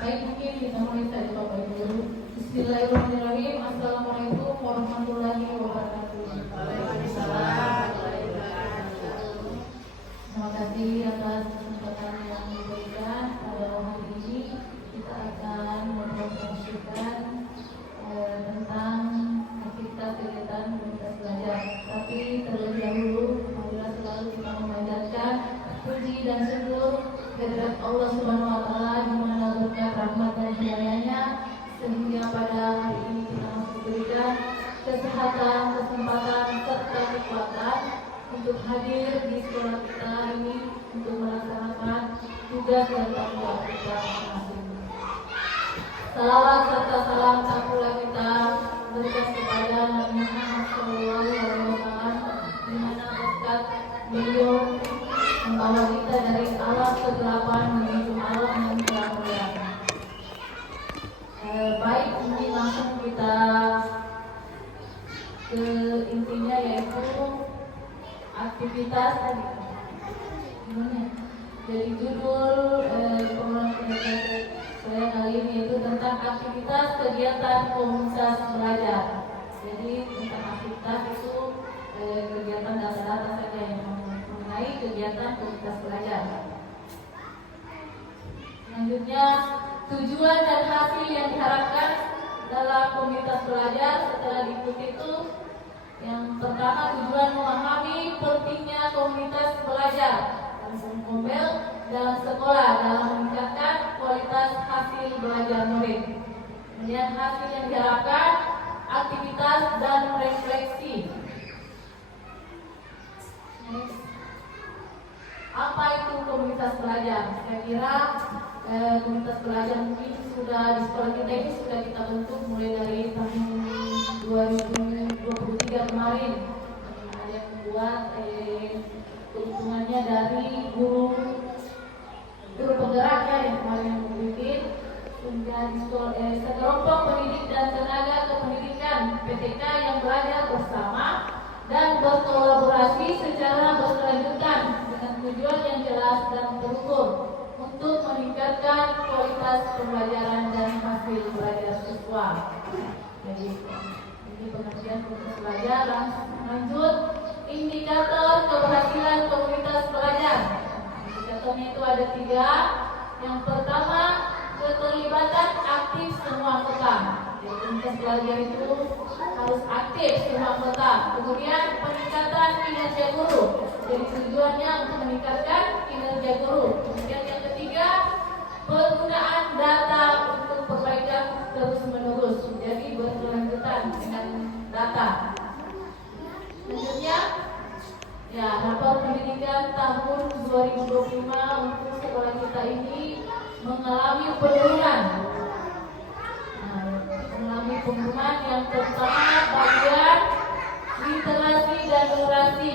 Baik, mungkin ditemui saja Bapak Ibu Guru. Bismillahirrahmanirrahim. Assalamualaikum warahmatullahi wabarakatuh. Waalaikumsalam. Terima kasih atas kesempatan yang diberikan pada hari ini. Kita akan mempromosikan tentang aktivitas kegiatan komunitas belajar. Tapi terlebih dahulu, marilah selalu kita memanjatkan puji dan syukur kehadirat Allah Subhanahu wa Ta'ala, di mana berkat rahmat dan hidayahnya sehingga pada hari ini kita masih diberikan kesehatan, kesempatan serta kekuatan untuk hadir di sekolah kita ini untuk melaksanakan tugas dan tanggung jawab kita masing-masing. Salawat serta salam tak pula kita berikan kepada Nabi Muhammad SAW, di mana berkat beliau membawa kita dari alam kegelapan menuju alam yang terang. Baik, ini langsung kita ke intinya, yaitu aktivitas tadi. Jadi judul pembahasan saya kali ini yaitu tentang aktivitas kegiatan komunitas belajar. Jadi tentang aktivitas itu kegiatan data-data saja yang mengenai kegiatan komunitas belajar. Selanjutnya, tujuan dan hasil yang diharapkan dalam komunitas belajar setelah diikuti itu, yang pertama, tujuan memahami pentingnya komunitas belajar dan kombel dalam sekolah dalam meningkatkan kualitas hasil belajar murid. Kemudian hasil yang diharapkan, aktivitas dan refleksi. Apa itu komunitas belajar? Saya kira komunitas belajar mungkin sudah di sekolah kita ini sudah kita bentuk mulai dari tahun 2023 kemarin. Ada yang membuat keuntungannya dari guru penggerak yang kemarin membuat, sehingga di sekolah sekelompok pendidik dan tenaga kependidikan PTK yang belajar bersama dan berkolaborasi secara berkelanjutan dengan tujuan yang jelas dan terukur untuk meningkatkan kualitas pembelajaran dan hasil belajar siswa. Jadi ini pengertian komunitas belajar. Lanjut, indikator keberhasilan komunitas belajar. Indikatornya itu ada 3. Yang pertama, keterlibatan aktif semua anggota. Jadi komunitas belajar itu harus aktif semua anggota. Kemudian peningkatan kinerja guru. Jadi tujuannya untuk meningkatkan kinerja guru. Kemudian yang ketiga, penggunaan data untuk perbaikan terus menerus. Jadi berkelanjutan dengan data. Selanjutnya, rapor pendidikan tahun 2025 untuk sekolah kita ini mengalami penurunan. Mengalami penurunan yang pertama bagian literasi dan numerasi.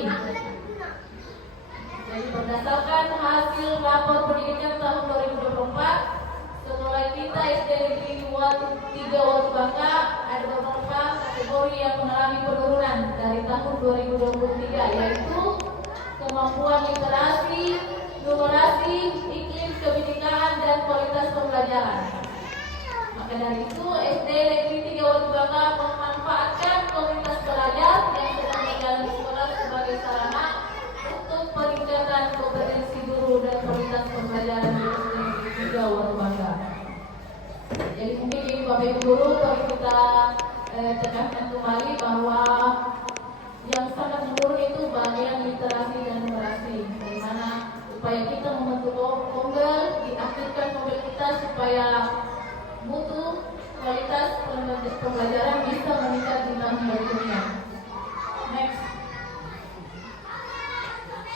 Jadi berdasarkan hasil rapor pendidikan tahun 2024, sekolah kita SD Negeri 3 Watubangka ada beberapa kategori yang mengalami penurunan dari tahun 2023, yaitu kemampuan literasi, numerasi, iklim kebinekaan, dan kualitas pembelajaran. Maka dari itu SD Negeri 3 Watubangka memanfaatkan komunitas belajar yang sedang berjalan di sekolah sebagai sarana untuk peningkatan kompetensi guru dan kualitas pembelajaran di SD Negeri 3 Watubangka. Jadi mungkin ini Bapak Ibu Guru perlu kita tekankan kembali bahwa yang sangat menurun itu bagian literasi dan numerasi. Dari mana upaya kita membentuk kombel, diaktifkan kombel kita supaya mutu kualitas pembelajaran bisa meningkat di tahun berikutnya. Next.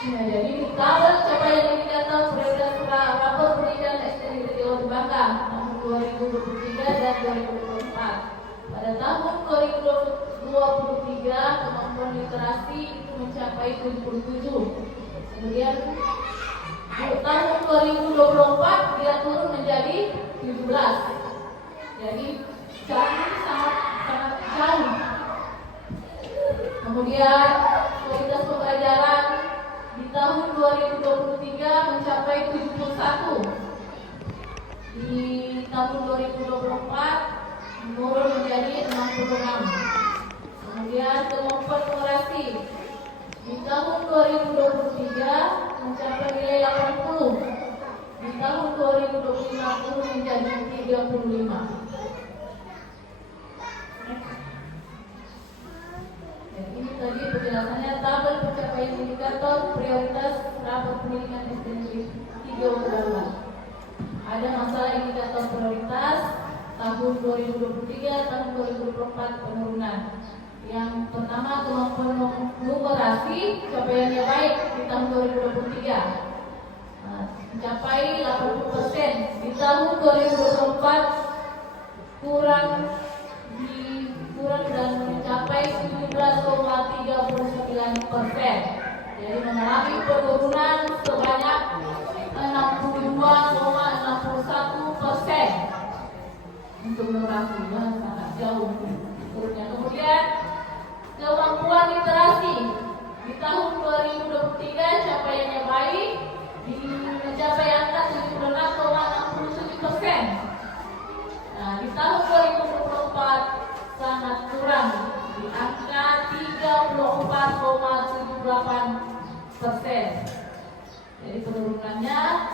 Nah, jadi tabel capaian indikator berdasarkan rapor pendidikan SD Negeri Watubangka tahun 2023 dan 2024. Pada tahun 2023 kemampuan literasi itu mencapai 77. Kemudian tahun 2024 dia turun menjadi 17. Jadi jaraknya sangat jauh. Kemudian kualitas pembelajaran di tahun 2023 mencapai 71. Di tahun 2024 menurun menjadi 66. Kemudian kemampuan numerasi di tahun 2023 mencapai nilai 80. Di tahun 2025 turun menjadi 35. Ini tadi penjelasannya tabel pencapaian indikator prioritas rapat pendidikan SD Negeri 3 Utara. Ada masalah indikator prioritas tahun 2023, tahun 2024 penurunan. Yang pertama kemampuan numerasi capaiannya baik di tahun 2023. Mencapai 80%. Di tahun 2024 kurang dan mencapai 17,39%. Jadi mengalami penurunan sebanyak 62,61% untuk numerasi, sangat jauh turunnya. Kemudian kemampuan literasi di tahun 2023 capaiannya baik, mencapai angka 76,67%. Nah, di tahun 2024 sangat kurang di angka 34,78%. Jadi penurunannya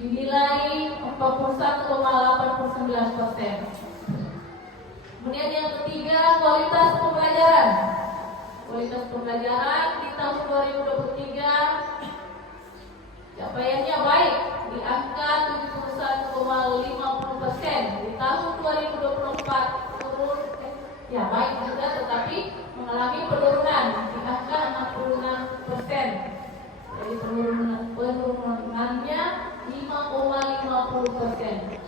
dinilai 41,89%. Kemudian yang ketiga kualitas pembelajaran. Kualitas pembelajaran di tahun 2023 capaiannya baik di angka 71,50%. Di tahun 2024 turun baik juga, tetapi mengalami penurunan di angka 66%. Jadi penurunannya 5,50%.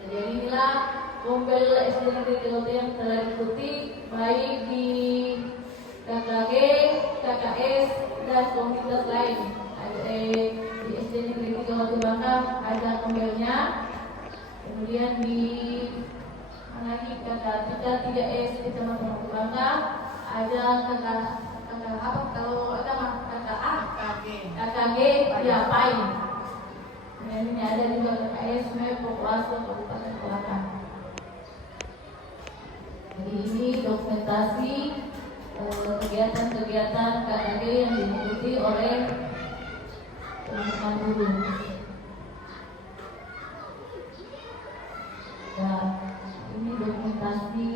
Jadi inilah Gombel SD Negeri TOT yang telah diikuti baik di KKG, KKS dan komunitas lain. Di SD Negeri 3 Watu Bangka ada gombelnya. Kemudian di mana lagi KK 3S di Kecamatan Watu Bangka ada KK apa kalau ada KKG ya Pain. Dan ini ada juga KKS Populasi Kabupaten Kolaka. Jadi ini dokumentasi kegiatan-kegiatan KKG yang diikuti oleh teman-teman guru. Nah, ini dokumentasi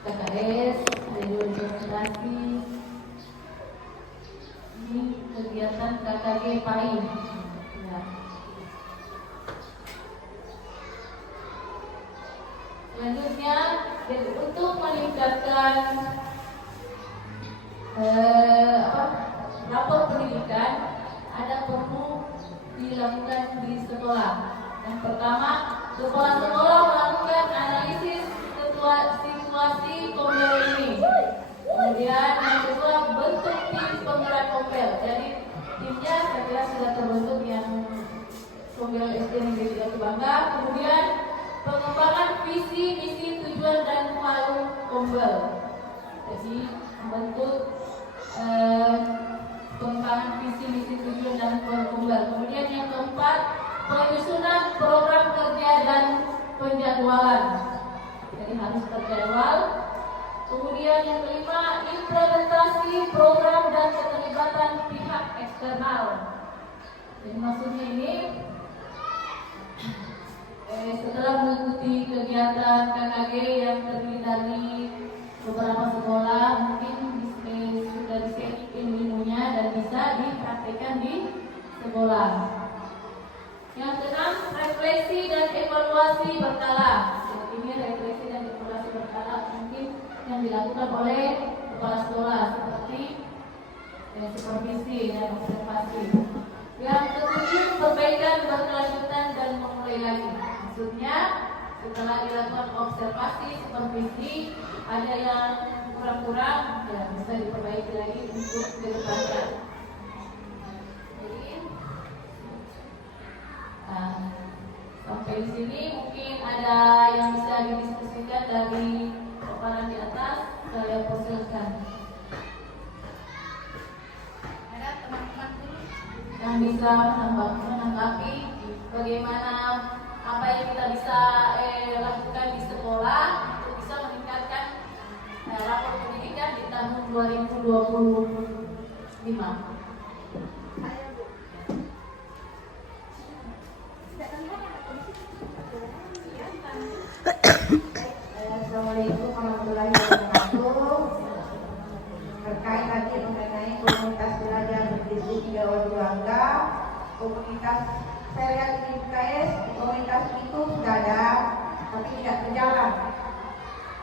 KKS, ada juga dokumentasi ini kegiatan KKG Pain. Ya. Selanjutnya, untuk meningkatkan rapor pendidikan ada perlu dilakukan di sekolah. Yang pertama, sekolah-sekolah melakukan analisis situasi Gombel ini. Kemudian yang kedua, bentuk tim penggerak Gombel. Jadi timnya saya kira sudah terbentuk yang Gombel SD Negeri 3 Bangka. Kemudian pengembangan visi, misi, tujuan dan malu Gombel. Jadi membentuk pengembangan visi, misi, tujuan dan malu Gombel. Kemudian yang keempat, penyusunan program kerja dan penjadwalan. Jadi harus terjadwal. Kemudian yang kelima, implementasi program dan keterlibatan pihak eksternal. Jadi maksudnya ini setelah mengikuti kegiatan KKG yang terdiri dari beberapa sekolah, mungkin sudah di-sharing ilmunya dan bisa dipraktikkan di sekolah. Yang keenam, refleksi dan evaluasi berkala. Ini refleksi dan evaluasi berkala mungkin yang dilakukan oleh kepala sekolah seperti supervisi dan observasi. Yang ketujuh, perbaikan berkelanjutan dan memulai lagi. Maksudnya setelah dilakukan observasi, supervisi, ada yang kurang-kurang, ya bisa diperbaiki lagi untuk kedepannya. Sampai di sini mungkin ada yang bisa didiskusikan dari paparan di atas. Saya persilakan. Ada yang bisa menanggapi bagaimana apa yang kita bisa lakukan di sekolah untuk bisa meningkatkan rapor pendidikan di tahun 2025. Assalamualaikum warahmatullahi wabarakatuh. Terkait tadi mengenai komunitas belajar berdiri di Jawa Bangga, komunitas saya lihat di UKS, komunitas itu sudah ada, tapi tidak berjalan.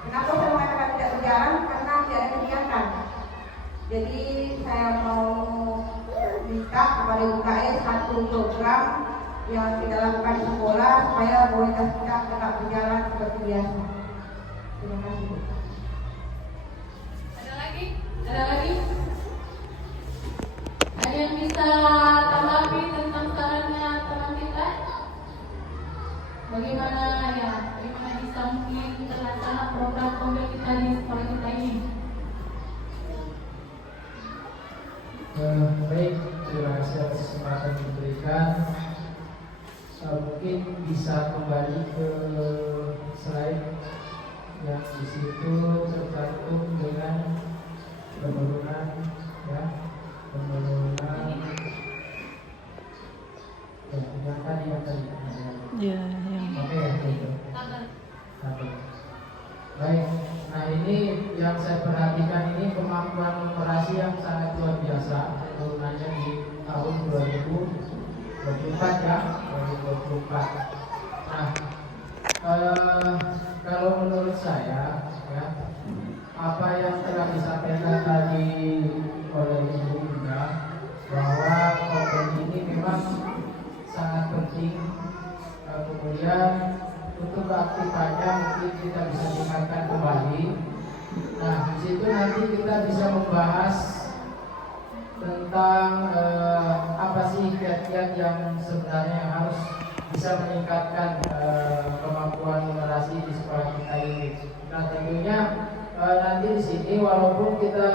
Kenapa saya mengatakan tidak berjalan? Karena tidak ada kegiatan. Jadi saya mau minta kepada UKS satu program yang kita lakukan di sekolah supaya komunitas kita tetap berjalan seperti biasa. Terima kasih. Ada lagi? Ada yang bisa tanggapi tentang sarannya teman kita? Bagaimana bisa mungkin terlaksana program kita di sekolah kita ini? Baik, terima kasih atas kesempatan diberikan. Mungkin bisa kembali ke slide yang di situ tercantum dengan penurunan yang tadi. Oke, gitu. Baik, nah ini yang saya perhatikan ini kemampuan operasi yang sangat luar biasa, turunannya di tahun 2024 ya, 2024. Nah, kalau menurut saya ya, apa yang telah disampaikan tadi oleh Ibu Indah bahwa konten ini memang sangat penting. Kemudian untuk keaktifannya mungkin kita bisa tingkatkan kembali. Nah, di situ nanti kita bisa membahas tentang apa sih kiat-kiat yang sebenarnya yang harus bisa meningkatkan kemampuan numerasi di sekolah kita ini. Nah, tentunya nanti di sini walaupun kita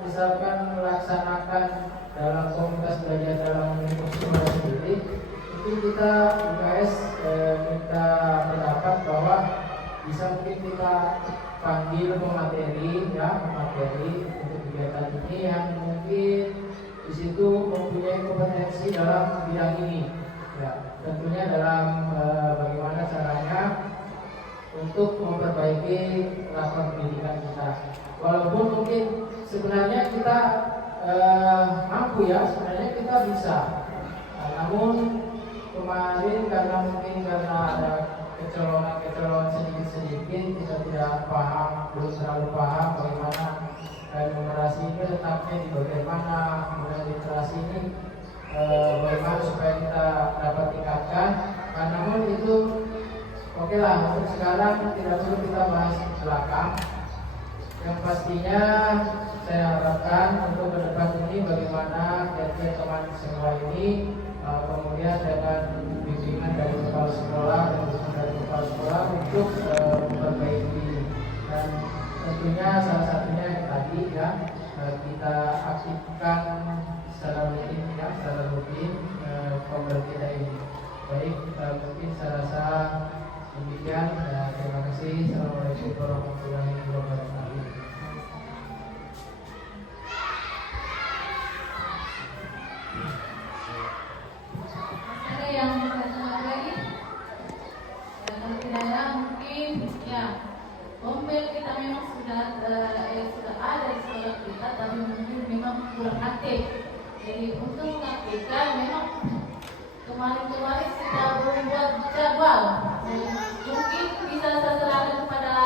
misalkan melaksanakan dalam komunitas belajar dalam lingkungan sendiri, itu kita UKS minta pendapat bahwa bisa mungkin kita panggil pemateri untuk kegiatan ini yang mungkin di situ mempunyai kompetensi dalam bidang ini. Ya, tentunya dalam bagaimana caranya untuk memperbaiki laporan pendidikan kita. Walaupun mungkin sebenarnya kita mampu ya, sebenarnya kita bisa. Namun kemarin karena ada kecolongan sedikit kita tidak paham, belum terlalu paham bagaimana numerasi ini letaknya di bagian mana, kemudian literasi ini bagaimana supaya kita dapat tingkatkan. Namun itu oke lah, untuk sekarang tidak perlu kita bahas ke belakang. Yang pastinya saya harapkan untuk ke depan ini bagaimana kiat-kiat teman sekolah ini kemudian dengan bimbingan dari kepala sekolah dan dukungan dari kepala sekolah untuk memperbaiki, dan tentunya salah satunya yang tadi ya kita aktifkan secara rutin program kita ini. Baik, mungkin saya rasa demikian. Terima kasih. Assalamualaikum warahmatullahi wabarakatuh. Ada yang bertanya lagi? Ya, kalau tidak ada mungkin ya Ombel kita memang sudah ada di sekolah kita, tapi mungkin memang kurang aktif. Jadi untuk mengaktifkan memang kemarin kita belum buat jadwal. Mungkin bisa saya serahkan kepada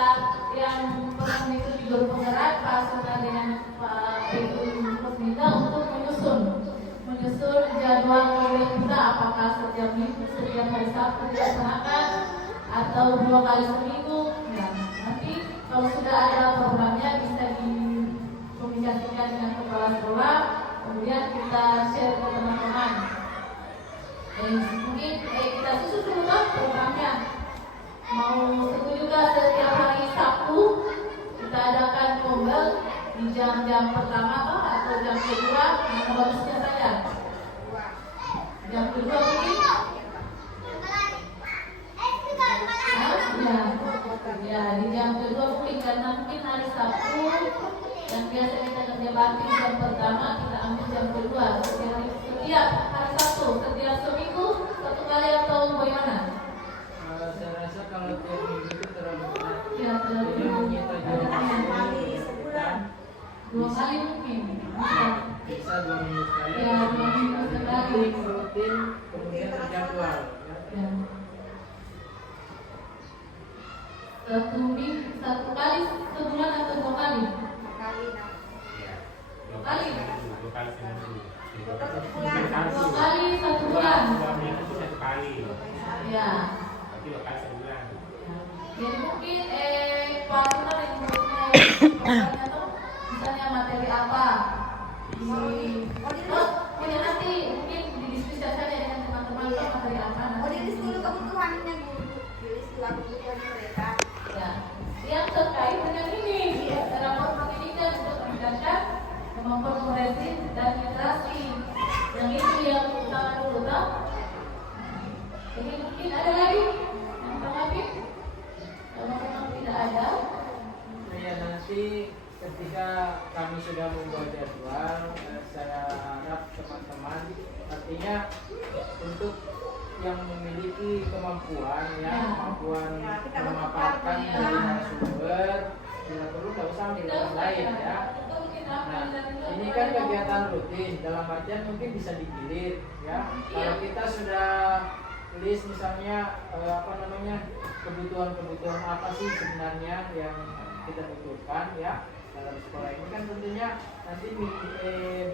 yang pernah mengikuti guru penggerak Pak serta dengan Pak Ibu Rosminda untuk menyusun jadwal kuliah kita, apakah setiap minggu, setiap hari Sabtu dilaksanakan atau 2 kali seminggu. Nah, nanti kalau sudah ada programnya bisa dikomunikasikan dengan kepala sekolah, kemudian kita share ke teman-teman. Mungkin kita susun dulu kan programnya. Mau setuju juga setiap hari Sabtu kita adakan kombel di jam-jam pertama atau jam kedua, yang bagusnya saja. minggu sekali. Ya, 2 minggu sekali. Rutin, kemudian terjadwal. Ya. Satu kali sebulan atau 2 kali? Kali nak. Dua kali. 2 kali seminggu. 2 bulan. 2 kali 1 bulan. 2 minggu itu 1 kali. Ya. Berarti 2 kali sebulan. Jadi mungkin partner yang mempunyai atau misalnya materi apa di ini nanti mungkin didiskusikan saja dengan teman-teman materi apa. Oh, dirilis dulu kebutuhannya guru. Dirilis dulu kebutuhan mereka. Ya, yang terkait dengan ini rapor pendidikan untuk meningkatkan kemampuan komunikasi dan literasi. Yang itu yang utama dulu, toh. Jadi mungkin ada lagi yang lagi. Kalau memang tidak ada, Ya, nanti ketika kami sudah membuat jadwal, saya harap teman-teman, artinya untuk yang memiliki kemampuan kemampuan memaparkan dari narasumber, tidak perlu tidak usah ambil orang lain ya. Nah, ini kan kegiatan rutin, dalam artian mungkin bisa digilir ya. Kalau kita sudah list misalnya kebutuhan apa sih sebenarnya yang kita butuhkan ya dalam sekolah ini, kan tentunya nanti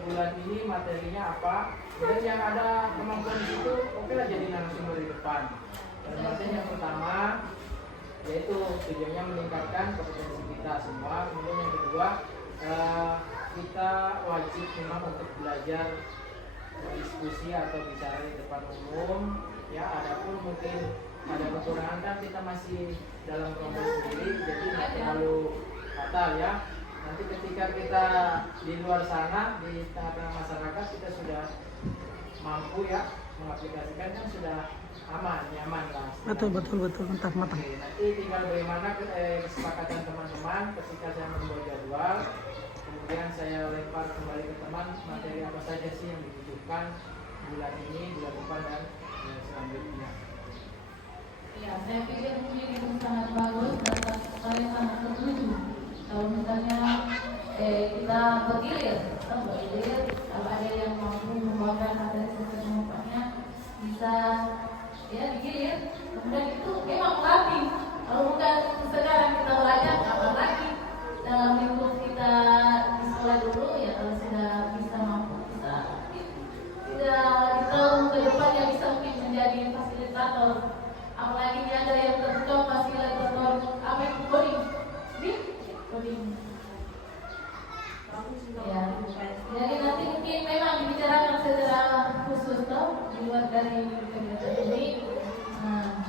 bulan ini materinya apa, dan yang ada kemampuan di situ oke lah jadi narasumber di depan. Dan artinya yang pertama yaitu tujuannya meningkatkan kompetensi kita semua. Kemudian yang kedua, kita wajib memang untuk belajar berdiskusi atau bicara di depan umum ya. Adapun mungkin ada kekurangan kan kita masih dalam proses sendiri, jadi tidak terlalu fatal ya. Nanti ketika kita di luar sana di tengah-tengah masyarakat kita sudah mampu ya mengaplikasikan, kan sudah aman, nyaman lah. Betul, mantap. Oke, nanti tinggal bagaimana kesepakatan teman-teman ketika saya membuat jadwal, kemudian saya lempar kembali ke teman materi apa saja sih yang dibutuhkan bulan ini, bulan depan dan selanjutnya. ya saya pikir mungkin itu sangat bagus dan saya sangat setuju. Kalau misalnya kita bergilir, kalau ada yang mampu membawakan materi sesuai kemampuannya bisa ya digilir. Kemudian itu memang latih. Kalau bukan sekarang kita belajar, kapan lagi dalam lingkup kita di sekolah dulu ya. Kalau sudah bisa mampu, bisa tidak di tahun ke depan yang bisa mungkin menjadi fasilitator. Apalagi ini ada yang terbuka fasilitator apa itu coding. Ya, jadi nanti mungkin memang dibicarakan secara khusus toh di luar dari kegiatan ini. Nah,